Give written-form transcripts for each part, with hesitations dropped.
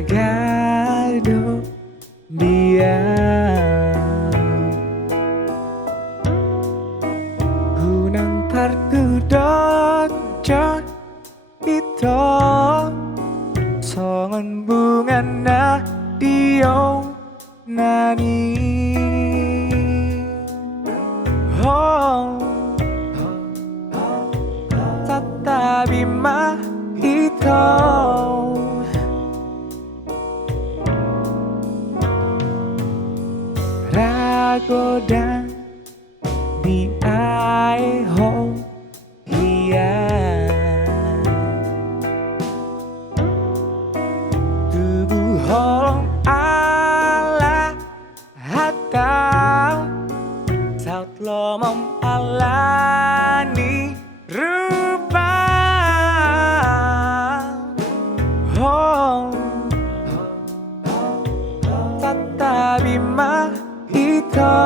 largado día. Unang partudot jod ito songon bunga na dio nani. Oh, tatabi ma ito ragodan di ai home hiyan tubuh holong ala hatau saut lomom alani rupa. Oh, tatabi ma ito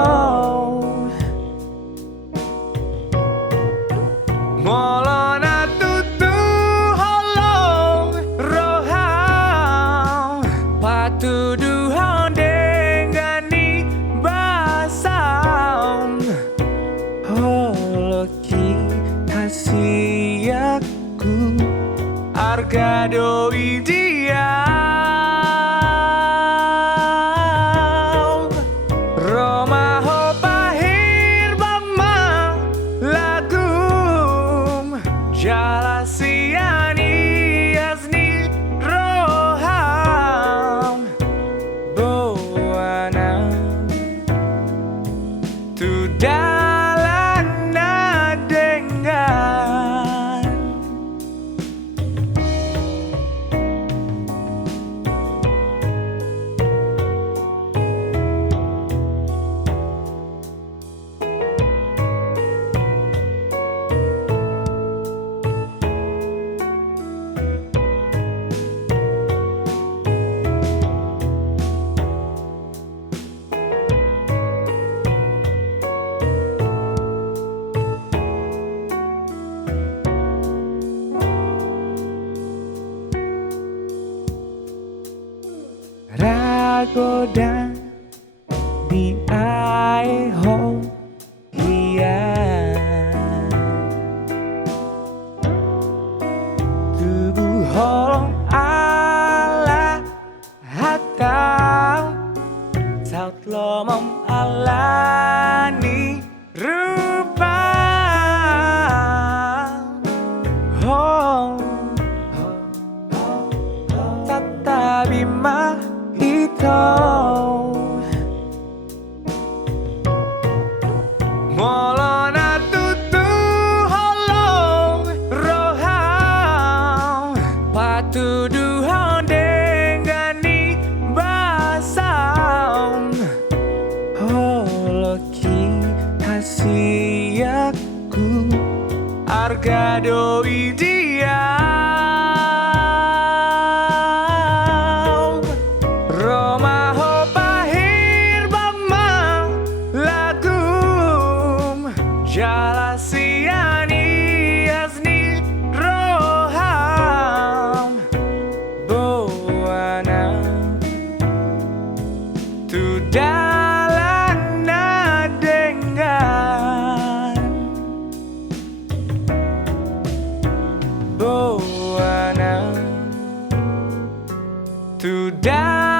ngolo na tutu holong rohau patuduhan dengan ni basam holoki hasiaku argado idia Roma ho pahir bama lagum jalasiani asni roham boana tu dalana dengan ragodan di ai home hiyan tubuh holong ala hatau saut lomom alani rupa. Oh, tatabi ma ito ngolo na tutu holong rohau patuduhan dengan ni basam holoki hasiaku argado idia Roma ho pahir bama lagum jalasiani asni roham boana tu dalana dengan boana tu dalana